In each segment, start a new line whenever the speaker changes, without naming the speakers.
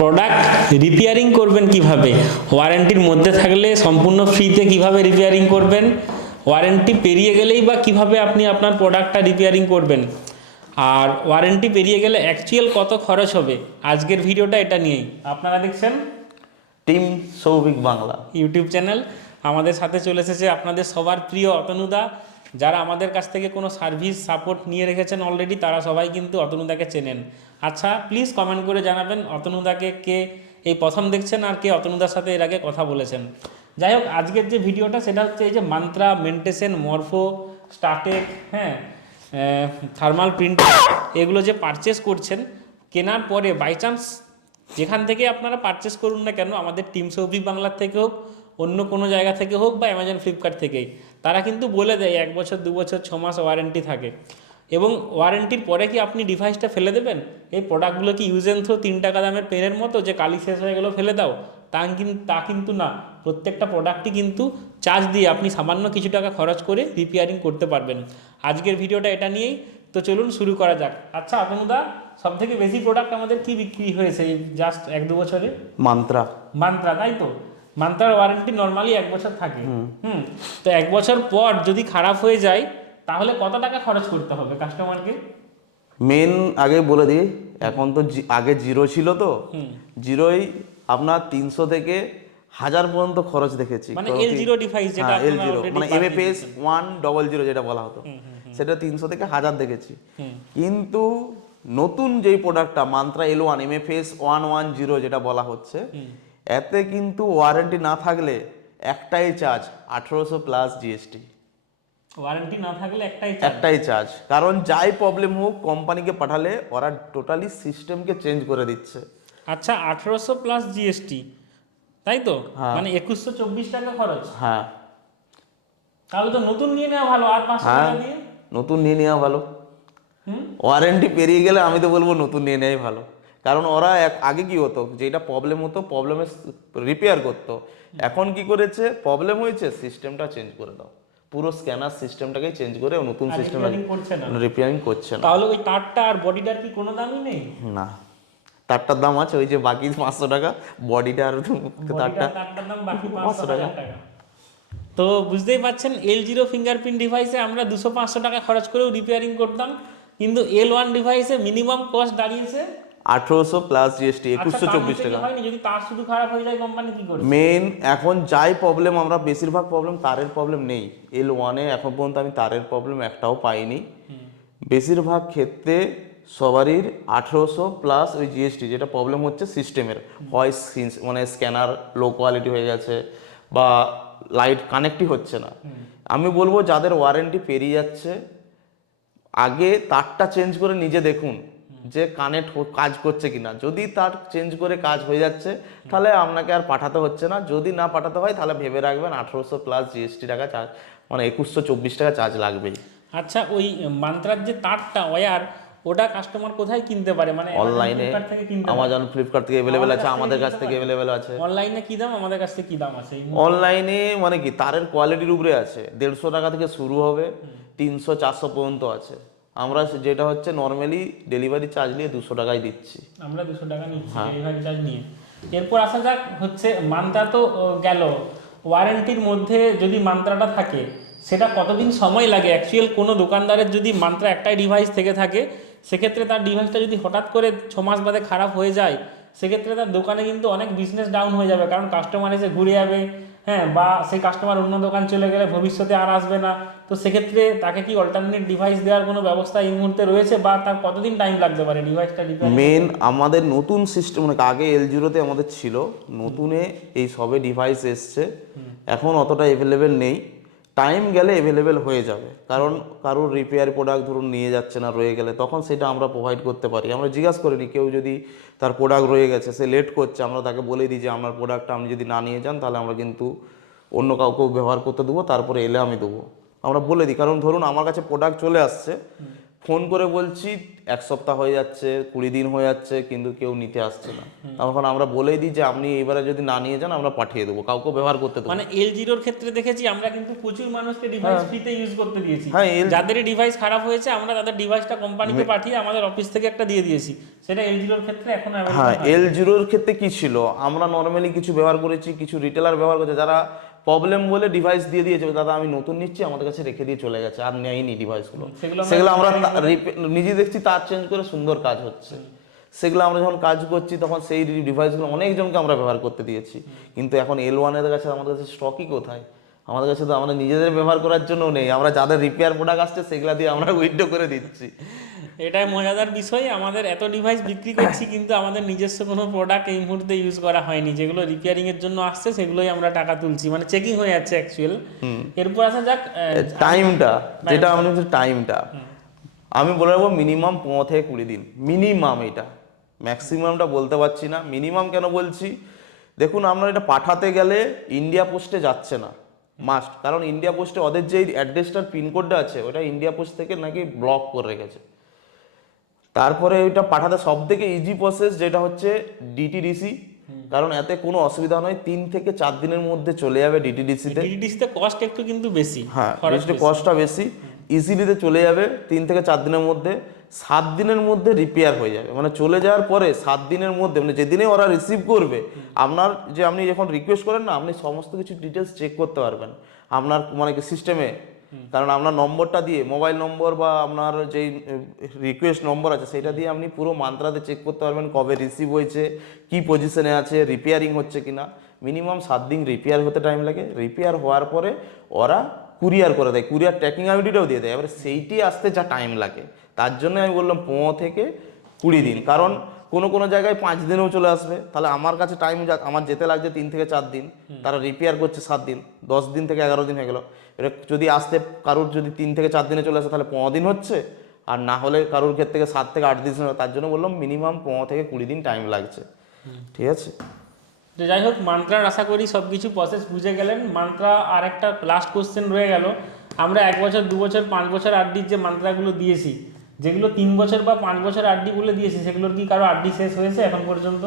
Product repairing করবেন কীভাবে? ওয়ারেন্টির মধ্যে থাকলে সম্পূর্ণ ফ্রিতে কীভাবে রিপেয়ারিং করবেন? ওয়ারেন্টি পেরিয়ে গেলেই বা কীভাবে আপনি আপনার প্রোডাক্টটা রিপেয়ারিং করবেন? আর ওয়ারেন্টি পেরিয়ে গেলে অ্যাকচুয়াল কত খরচ হবে? আজকের ভিডিওটা এটা নিয়েই। আপনারা দেখছেন
team Souvik Bangla.
YouTube channel আমাদের সাথে চলে এসেছে আপনাদের সবার প্রিয় অতনুদা। যারা আমাদের কাছ থেকে কোনো সার্ভিস সাপোর্ট নিয়ে রেখেছেন অলরেডি তারা সবাই কিন্তু অতনুদাকে চেনেন। আচ্ছা প্লিজ কমেন্ট করে জানাবেন অতনুদাকে কে এই প্রথম দেখছেন আর কে অতনুদার সাথে এর আগে কথা বলেছেন। যাই হোক, আজকের যে ভিডিওটা, সেটা হচ্ছে এই যে মান্ত্রা মেন্টেশন মরফো স্টার্টেক হ্যাঁ থার্মাল প্রিন্ট এগুলো যে পারচেস করছেন, কেনার পরে বাই চান্স যেখান থেকে আপনারা পারচেস করুন না কেন, আমাদের টিম সৌভিক বাংলার থেকে হোক, অন্য কোনো জায়গা থেকে হোক বা অ্যামাজন ফ্লিপকার্ট থেকেই। তারা কিন্তু বলে দেয় এক বছর দু বছর ছ মাস ওয়ারেন্টি থাকে। এবং ওয়ারেন্টির পরে কি আপনি ডিভাইসটা ফেলে দেবেন? এই প্রোডাক্টগুলো কি ইউজ অ্যান্ড থ্রো তিন টাকা দামের পেনের মতো যে কালি শেষ হয়ে গেলো ফেলে দাও? তা কিন্তু তা কিন্তু না। প্রত্যেকটা প্রোডাক্টই কিন্তু চার্জ দিয়ে আপনি সামান্য কিছু টাকা খরচ করে রিপেয়ারিং করতে পারবেন। আজকের ভিডিওটা এটা নিয়েই। তো চলুন শুরু করা যাক। আচ্ছা আপনাদা সব থেকে বেশি প্রোডাক্ট আমাদের কি বিক্রি হয়েছে? এই জাস্ট এক দু বছরে?
মান্ত্রা।
মান্ত্রা তাই তো? মান্ত্রার ওয়ারেন্টি নর্মালি এক বছর থাকে। হুম। তো এক বছর পর যদি খারাপ হয়ে যায় তাহলে কত টাকা খরচ করতে হবে কাস্টমারকে
মেন আগে বলে দিই এখন তো আগে জিরো ছিল তো। জিরোই আপনার তিনশো থেকে হাজার পর্যন্ত খরচ দেখেছি।
মানে এল জিরো ডিভাইস যেটা
এল জিরো মানে এমএপিএস ওয়ান ডবল জিরো যেটা বলা হতো। সেটা তিনশো থেকে হাজার দেখেছি। কিন্তু নতুন যেই প্রোডাক্টটা Mantra L one MFS one one zero যেটা বলা হচ্ছে এতে কিন্তু ওয়ারেন্টি না থাকলে একটাই চার্জ আঠেরোশো প্লাস জিএসটি
ওয়ারেন্টি না থাকলে একটাই চার্জ
একটাই চার্জ কারণ যাই প্রবলেম হোক কোম্পানিকে পাঠালে ওরা টোটালি সিস্টেমকে চেঞ্জ করে দিচ্ছে।
আচ্ছা আঠেরোশো প্লাস জিএসটি তাই তো?
হ্যাঁ।
মানে একুশশো চব্বিশ টাকা খরচ।
হ্যাঁ।
তাহলে তো নতুন নিয়ে নেওয়া ভালো আর পাঁচশো
হ্যাঁ
টাকা দিয়ে?
নতুন নিয়ে নেওয়া ভালো।
হুম?
ওয়ারেন্টি পেরিয়ে গেলে আমি তো বলব নতুন নিয়ে নেওয়াই ভালো। কারণ ওরা এক- আগে কি হতো যেটা প্রবলেম হতো প্রবলেমে রিপেয়ার করতো। এখন কি করেছে প্রবলেম হয়েছে সিস্টেমটা চেঞ্জ করে দাও। পুরো স্ক্যানার সিস্টেমটাকে চেঞ্জ করে নতুন সিস্টেম রিপেয়ারিং করছে না।
তাহলে ওই তারটা আর বডিটার কি কোনো দামই নেই?
না। তারটার দাম আছে ওই যে বাকি পাঁচশো টাকা বডিটা আর তারটা
দাম বাকি পাঁচশো।
টাকা।
তো বুঝতেই পাচ্ছেন এল জিরো ফিঙ্গারপ্রিন্ট ডিভাইসে আমরা দুশো পাঁচশো টাকা খরচ করেও রিপেয়ারিং করতাম কিন্তু এল ওয়ান ডিভাইসে মিনিমাম কস্ট দাঁড়িয়েছে
আঠেরোশো প্লাস জিএসটি
আচ্ছা,
একুশশো
তার
চব্বিশ টাকা।
হয়নি যদি তার শুধু খারাপ হয়ে যায় কোম্পানি কি করবে?
মেন এখন যাই প্রবলেম আমরা বেশিরভাগ প্রবলেম তারের প্রবলেম নেই। এল ওয়ানে এখন পর্যন্ত আমি তারের প্রবলেম একটাও পাইনি। বেশিরভাগ ক্ষেত্রে সবারই আঠেরোশো প্লাস ওই জিএসটি যেটা প্রবলেম হচ্ছে সিস্টেমের হয় মানে স্ক্যানার লো কোয়ালিটি হয়ে গেছে বা লাইট কানেক্টই হচ্ছে না। আমি বলব যাদের ওয়ারেন্টি পেরিয়ে যাচ্ছে আগে তারটা চেঞ্জ করে নিজে দেখুন। যে কানেক্ট কাজ করছে কিনা। যদি তার চেঞ্জ করে কাজ হয়ে যাচ্ছে তাহলে আপনাকে আর পাঠাতে হচ্ছে না। যদি না পাঠাতে হয় তাহলে ভেবে রাখবেন আঠেরোশো প্লাস জিএসটি টাকা চার্জ মানে একুশশো চব্বিশ টাকা চার্জ লাগবেই।
আচ্ছা ওই মান্ত্রার যে তারটা ওয়ার ওটা কাস্টমার কোথায় কিনতে পারে? মানে
অনলাইনে আমাজন ফ্লিপকার্ট থেকে অ্যাভেলেবেল আছে আমাদের কাছ থেকে অ্যাভেলেবেল আছে।
অনলাইনে কি দাম? আমাদের কাছ থেকে কি দাম আছে?
অনলাইনে মানে কি তারের কোয়ালিটির উপরে আছে। দেড়শো টাকা থেকে শুরু হবে তিনশো চারশো পর্যন্ত আছে। আমরা যেটা হচ্ছে নর্মালি ডেলিভারি চার্জ নিয়ে দুশো টাকায় দিচ্ছি।
আমরা দুশো টাকা নিচ্ছি
হ্যাঁ।
ডেলিভারি চার্জ নিয়ে। এরপর আসা যাক হচ্ছে মান্ত্রা তো গেল। ওয়ারেন্টির মধ্যে যদি মান্ত্রাটা থাকে সেটা কতদিন সময় লাগে? অ্যাকচুয়াল কোনো দোকানদারের যদি মান্ত্রা একটাই ডিভাইস থেকে থাকে সেক্ষেত্রে তার ডিভাইসটা যদি হঠাৎ করে ছ মাস বাদে খারাপ হয়ে যায় সেক্ষেত্রে তার দোকানে কিন্তু অনেক বিজনেস ডাউন হয়ে যাবে কারণ কাস্টমার এসে ঘুরে যাবে হ্যাঁ বা সেই কাস্টমার অন্য দোকান চলে গেলে ভবিষ্যতে আর আসবে না। তো সেক্ষেত্রে তাকে কি অল্টারনেট ডিভাইস দেওয়ার কোনো ব্যবস্থা এই মুহূর্তে রয়েছে বা তার কতদিন টাইম লাগতে পারে ডিভাইসটা রিপেয়ার
মেন আমাদের নতুন সিস্টেম মানে আগে এল জিরোতে আমাদের ছিল নতুনে এই সবে ডিভাইস এসছে। এখন অতটা অ্যাভেলেবেল নেই। টাইম গেলে অ্যাভেলেবেল হয়ে যাবে। কারণ কারোর রিপেয়ার প্রোডাক্ট ধরুন নিয়ে যাচ্ছে না, রয়ে গেলে, তখন সেটা আমরা প্রোভাইড করতে পারি। আমরা জিজ্ঞাসা নিই কেউ যদি তার প্রোডাক্ট রয়ে গেছে, সে লেট করছে, আমরা তাকে বলে দিই যে আমার প্রোডাক্টটা আপনি যদি না নিয়ে যান, তাহলে আমরা কিন্তু অন্য কাউকেও ব্যবহার করতে দেবো, তারপরে এলে আমি দেবো। আমরা বলে দিই, কারণ ধরুন আমার কাছে প্রোডাক্ট চলে আসছে ফোন করে বলছি এক সপ্তাহ হয়ে যাচ্ছে কুড়ি দিন হয়ে যাচ্ছে কিন্তু কেউ নিতে আসছে না। তখন আমরা বলেই দিই যে আপনি এবারে যদি না নিয়ে যান আমরা পাঠিয়ে দেবো। কাউকে ব্যবহার করতে দেবো
মানে এল জিরোর ক্ষেত্রে দেখেছি আমরা কিন্তু প্রচুর মানুষকে ডিভাইস ফ্রিতে ইউজ করতে দিয়েছি।
হ্যাঁ,
যাদের ডিভাইস খারাপ হয়েছে আমরা তাদের ডিভাইসটা কোম্পানিকে পাঠিয়ে আমাদের অফিস থেকে একটা দিয়ে দিয়েছি। সেটা এল জিরোর ক্ষেত্রে এখন
হ্যাঁ এল জিরোর ক্ষেত্রে কি ছিল? আমরা নর্মালি কিছু ব্যবহার করেছি কিছু রিটেলার ব্যবহার করেছে যারা প্রবলেম বলে ডিভাইস দিয়ে দিয়েছে দাদা আমি নতুন নিচ্ছি আমাদের কাছে রেখে দিয়ে চলে গেছে আর নেয়নি ডিভাইসগুলো
সেগুলো আমরা
সেগুলো আমরা নিজে দেখছি তার চেঞ্জ করে সুন্দর কাজ হচ্ছে। সেগুলো আমরা যখন কাজ করছি তখন সেই ডিভাইসগুলো অনেকজনকে আমরা ব্যবহার করতে দিয়েছি। কিন্তু এখন এল ওয়ানের কাছে আমাদের কাছে স্টকই কোথায়? আমাদের কাছে তো আমরা নিজেদের ব্যবহার করার জন্য নেই আমরা যাদের রিপেয়ার প্রোডাক্ট আসছে সেগুলো দিয়ে আমরা উইথড্র করে দিচ্ছি।
এটাই মজাদার বিষয় আমাদের এত ডিভাইস বিক্রি করছি কিন্তু আমাদের নিজস্ব কোনো প্রোডাক্ট এই মুহূর্তে ইউজ করা হয়নি। যেগুলো রিপেয়ারিং এর জন্য আসছে সেগুলোই আমরা টাকা তুলছি। মানে চেকিং হয়ে যাচ্ছে অ্যাকচুয়াল এরপর আসা যাক
টাইমটা যেটা আমি বলছি টাইমটা আমি বলে রাখব মিনিমাম পনেরো থেকে কুড়ি দিন। মিনিমাম এটা। ম্যাক্সিমামটা বলতে পারছি না। মিনিমাম কেন বলছি? দেখুন আমরা এটা পাঠাতে গেলে ইন্ডিয়া পোস্টে যাচ্ছে না। মাস্ট কারণ ইন্ডিয়া পোস্টে ওদের যে অ্যাড্রেসটার পিনকোডটা আছে ওটা ইন্ডিয়া পোস্ট থেকে নাকি ব্লক করে রেখেছে। তারপরে ওইটা পাঠাতে সব থেকে ইজি প্রসেস যেটা হচ্ছে ডিটিডিসি কারণ এতে কোনো অসুবিধা নয় তিন থেকে চার দিনের মধ্যে চলে যাবে ডিটিডিসিতে
DDDC তে। কস্ট একটু কিন্তু বেশি
হ্যাঁ কস্টটা বেশি। ইজিলিতে চলে যাবে তিন থেকে চার দিনের মধ্যে সাত দিনের মধ্যে রিপেয়ার হয়ে যাবে। মানে চলে যাওয়ার পরে সাত দিনের মধ্যে মানে যেদিনে ওরা রিসিভ করবে আপনার যে আপনি যখন রিকোয়েস্ট করেন না আপনি সমস্ত কিছু ডিটেলস চেক করতে পারবেন। আপনার মানে কি সিস্টেমে কারণ আপনার নম্বরটা দিয়ে, মোবাইল নম্বর বা আপনার যেই রিকোয়েস্ট নম্বর আছে, সেটা দিয়ে আপনি পুরো মাত্রাতে চেক করতে পারবেন কবে রিসিভ হয়েছে, কি পজিশনে আছে রিপেয়ারিং হচ্ছে কিনা। মিনিমাম সাত দিন রিপেয়ার হতে টাইম লাগে। রিপেয়ার হওয়ার পরে ওরা কুরিয়ার করে দেয়। কুরিয়ার ট্র্যাকিং আইডিটাও দিয়ে দেয়। এবার সেইটি আসতে যা টাইম লাগে। তার জন্য আমি বললাম পনেরো থেকে কুড়ি দিন। কারণ কোনো কোনো জায়গায় পাঁচ দিনেও চলে আসবে। তাহলে আমার কাছে টাইম আমার যেতে লাগছে তিন থেকে চার দিন। তারা রিপেয়ার করছে সাত দিন। দশ দিন থেকে এগারো দিন হয়ে গেল। এবার যদি আসতে কারোর যদি তিন থেকে চার দিনে চলে আসে তাহলে পনেরো দিন হচ্ছে। আর না হলে কারোর ক্ষেত্রে থেকে সাত থেকে আট দিন। তার জন্য বললাম মিনিমাম পনেরো থেকে কুড়ি দিন টাইম লাগছে। ঠিক আছে?
তো যাই হোক মান্ত্রার আশা করি সব কিছু প্রসেস বুঝে গেলেন। মান্ত্রা আর একটা লাস্ট কোশ্চেন রয়ে গেল। আমরা এক বছর দু বছর পাঁচ বছর আড্ডির যে মান্ত্রাগুলো দিয়েছি যেগুলো তিন বছর বা পাঁচ বছর আড্ডি বলে দিয়েছে সেগুলোর কি কারও আড্ডি শেষ হয়েছে এখন পর্যন্ত?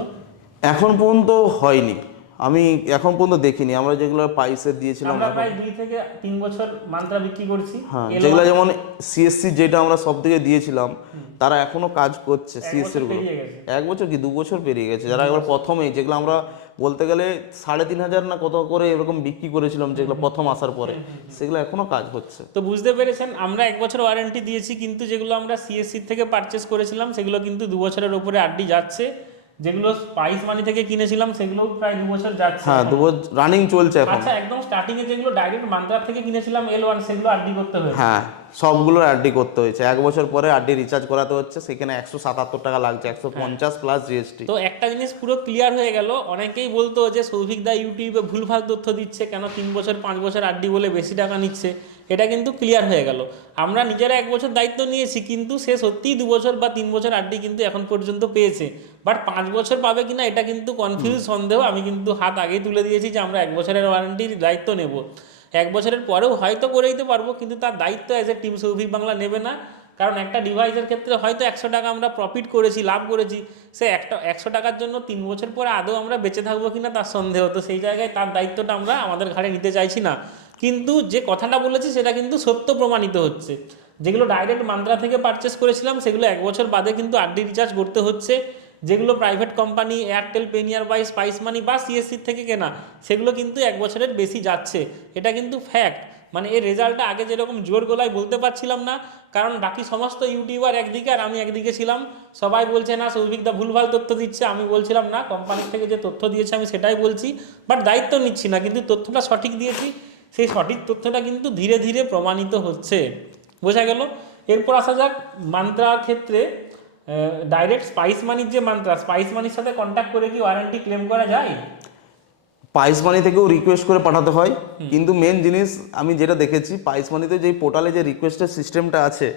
এখন পর্যন্ত হয়নি। আমি এখন পর্যন্ত দেখিনি। আমরা যেগুলো পাইসে দিয়েছিলাম
আমরা প্রায় দুই থেকে তিন বছর মান্ত্রা বিক্রি করছি।
হ্যাঁ যেগুলো যেমন সিএসসি যেটা আমরা সব থেকে দিয়েছিলাম তারা এখনও কাজ করছে
এক
সিএসসি
বছরগুলো
এক বছর কি দু বছর পেরিয়ে গেছে? যারা একবার প্রথমেই যেগুলো আমরা বলতে গেলে সাড়ে তিন হাজার না কত করে এরকম বিক্রি করেছিলাম যেগুলো প্রথম আসার পরে সেগুলো এখনও কাজ হচ্ছে।
তো বুঝতে পেরেছেন আমরা এক বছর ওয়ারেন্টি দিয়েছি কিন্তু যেগুলো আমরা সিএসসি থেকে পারচেস করেছিলাম সেগুলো কিন্তু দু বছরের উপরে আড্ডি যাচ্ছে। যেগুলো স্পাইস মানি থেকে কিনেছিলাম সেগুলোও প্রায় দু বছর যাচ্ছে।
হ্যাঁ দু বছর রানিং চলছে এখন।
আচ্ছা একদম স্টার্টিং এ যেগুলো ডাইরেক্ট মান্ত্রা থেকে কিনেছিলাম এল ওয়ান সেগুলো আড্ডি করতে হয়েছে।
হ্যাঁ সবগুলো আরডি করতে হয়েছে। এক বছর পরে আরডি রিচার্জ করাতে হচ্ছে সেখানে একশো সাতাত্তর টাকা লাগছে একশো পঞ্চাশ প্লাস জিএসটি
তো একটা জিনিস পুরো ক্লিয়ার হয়ে গেল অনেকেই বলতো যে সৌভিক দা ইউটিউবে ভুলভাল তথ্য দিচ্ছে কেন তিন বছর পাঁচ বছর আড্ডি বলে বেশি টাকা নিচ্ছে? এটা কিন্তু ক্লিয়ার হয়ে গেল। আমরা নিজেরা এক বছর দায়িত্ব নিয়েছি কিন্তু সে সত্যিই দু বছর বা তিন বছর আড্ডি কিন্তু এখন পর্যন্ত পেয়েছে। বাট পাঁচ বছর পাবে কিনা এটা কিন্তু কনফিউজ সন্দেহ। আমি কিন্তু হাত আগেই তুলে দিয়েছি যে আমরা এক বছরের ওয়ারেন্টির দায়িত্ব নেব। এক বছরের পরেও হয়তো করে দিতে পারব কিন্তু তার দায়িত্ব as a team Souvik Bangla নেবে না। কারণ একটা ডিভাইসের ক্ষেত্রে হয়তো একশো টাকা আমরা প্রফিট করেছি, লাভ করেছি, সে একটা, একশো টাকার জন্য তিন বছর পরে আদৌ আমরা বেঁচে থাকব কি না তার সন্দেহ। তো সেই জায়গায় তার দায়িত্বটা আমরা আমাদের ঘাড়ে নিতে চাইছি না। কিন্তু যে কথাটা বলেছি সেটা কিন্তু সত্য প্রমাণিত হচ্ছে। যেগুলো ডাইরেক্ট মান্দ্রা থেকে পারচেস করেছিলাম, সেগুলো এক বছর বাদে কিন্তু আরডি রিচার্জ করতে হচ্ছে। যেগুলো private company Airtel PayNearby Spice Money বা সিএসসি থেকে কেনা, সেগুলো কিন্তু এক বছরের বেশি যাচ্ছে। এটা কিন্তু ফ্যাক্ট মানে এর রেজাল্টটা আগে যেরকম জোর গলায় বলতে পারছিলাম না, কারণ বাকি সমস্ত ইউটিউবার একদিকে আর আমি একদিকে ছিলাম। সবাই বলছে, না সৌভিকদা ভুলভাল তথ্য দিচ্ছে। আমি বলছিলাম, না কোম্পানির থেকে যে তথ্য দিয়েছে, আমি সেটাই বলছি। বাট দায়িত্ব নিচ্ছি না, কিন্তু তথ্যটা সঠিক দিয়েছি। সেই সঠিক তথ্যটা কিন্তু ধীরে ধীরে প্রমাণিত হচ্ছে। বোঝা গেল? এরপর আসা যাক মান্ত্রার ক্ষেত্রে ডাইরেক্ট স্পাইস মানির যে মান্ত্রা স্পাইস মানির সাথে কন্ট্যাক্ট করে কি ওয়ারেন্টি ক্লেম করা যায়?
পাইস মানি থেকেও রিকোয়েস্ট করে পাঠাতে হয়। কিন্তু মেন জিনিস আমি যেটা দেখেছি পাইস মানিতে যে পোর্টালে যে রিকোয়েস্টের সিস্টেমটা আছে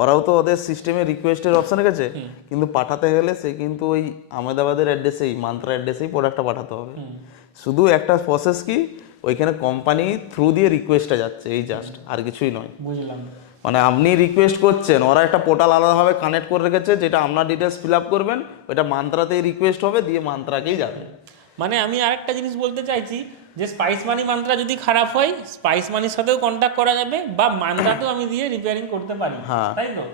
ওরাও তো ওদের সিস্টেমে রিকোয়েস্টের অপশন গেছে কিন্তু পাঠাতে গেলে সে কিন্তু ওই আহমেদাবাদের অ্যাড্রেসেই মান্ত্রা অ্যাড্রেসেই প্রোডাক্টটা পাঠাতে হবে। শুধু একটা প্রসেস কি ওইখানে কোম্পানি থ্রু দিয়ে রিকোয়েস্টটা যাচ্ছে এই জাস্ট আর কিছুই নয়।
বুঝলাম।
মানে আপনি রিকোয়েস্ট করছেন ওরা একটা পোর্টাল আলাদাভাবে কানেক্ট করে রেখেছে যেটা আপনার ডিটেলস ফিল আপ করবেন ওইটা মান্ত্রাতেই রিকোয়েস্ট হবে দিয়ে মান্ত্রাকেই যাবে।
মানে আমি আরেকটা জিনিস বলতে চাইছি যে স্পাইস মানি মান্ত্রা যদি খারাপ হয় স্পাইস মানির সাথেও কন্ট্যাক্ট করা যাবে বা মান্ত্রাতেও আমি দিয়ে রিপেয়ারিং করতে পারি।
হ্যাঁ।
তাই তো?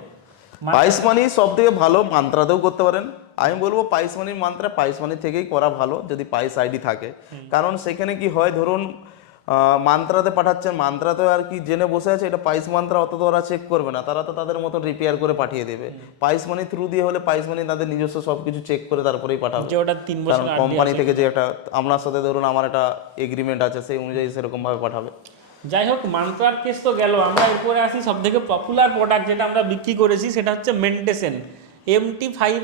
পাইস মানি সব থেকে ভালো মান্ত্রাতেও করতে পারেন। আমি বলব পাইস মানির মান্ত্রা পাইস মানি থেকেই করা ভালো যদি পাইস আইডি থাকে। কারণ সেখানে কি হয় ধরুন মান্ত্রাতে পাঠাচ্ছেন। মান্ত্রাতে আর কি জেনে বসে আছে এটা পাইস মান্ত্রা অত তো ওরা চেক করবে না। তারা তো তাদের মতো রিপেয়ার করে পাঠিয়ে দেবে। পাইস মানি থ্রু দিয়ে হলে পাইস মানি তাদের নিজস্ব সব কিছু চেক করে তারপরেই পাঠাবে।
যে ওটা তিন বছর
কোম্পানি থেকে যে একটা আপনার সাথে ধরুন আমার একটা এগ্রিমেন্ট আছে সেই অনুযায়ী সেরকমভাবে পাঠাবে।
যাই হোক মান্ত্রার কেস তো গেল। আমরা এরপরে আসি সব থেকে পপুলার প্রোডাক্ট যেটা আমরা বিক্রি করেছি সেটা হচ্ছে মেন্টেসেন এমটি ফাইভ